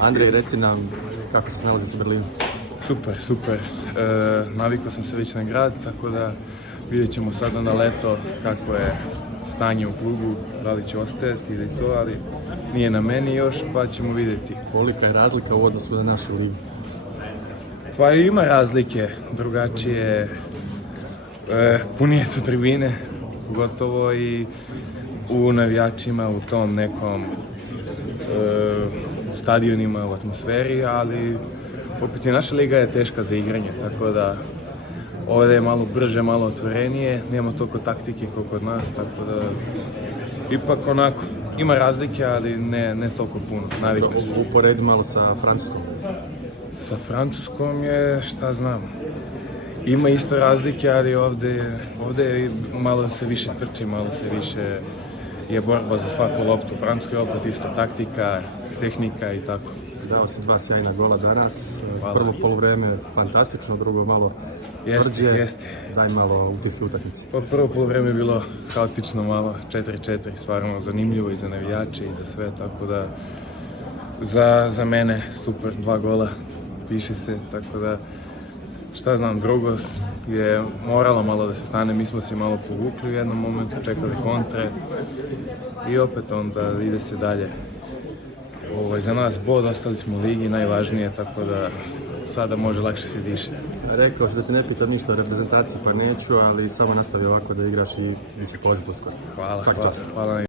Andrej, reci nam kako se nalazite u Berlinu. Super. Navikao sam se već na grad, tako da vidjet ćemo sada na leto kako je stanje u klubu, da li će ostajati ili to, ali nije na meni još, pa ćemo vidjeti. Kolika je razlika u odnosu na našu ligu? Pa ima razlike, drugačije, punije su tribine, gotovo i u navijačima, u tom nekom stadionima, u atmosferi, ali opet i naša liga je teška za igranje, tako da ovdje je malo brže, malo otvorenije, nema toliko taktike kao kod nas, tako da ipak onako, ima razlike, ali ne toliko puno, navikli se. Uporedi malo sa Francuskom. Sa Francuskom je, šta znam, ima isto razlike, ali ovdje malo se više trči, malo se više je borba za svaku loptu. U Francuskoj je opet isto taktika, tehnika i tako. Dao si 2 sjajna gola danas. Hvala. Prvo poluvreme fantastično, drugo malo tvrđe. Jeste. Daj malo utiske utakmice. Pa prvo poluvreme je bilo kaotično malo, 4-4, stvarno zanimljivo i za navijače i za sve, tako da za mene super, 2 gola, piše se, tako da šta znam, drugo je moralo malo da se stane, mi smo se malo povukli u jednom momentu, čekali kontre i opet onda ide se dalje. Za nas bod, ostali smo u ligi, najvažnije, tako da sada može lakše se diše. Rekao si da te ne pitam ništa o reprezentaciji, pa neću, ali samo nastavi ovako da igraš i bit će poziv uskoro. Hvala.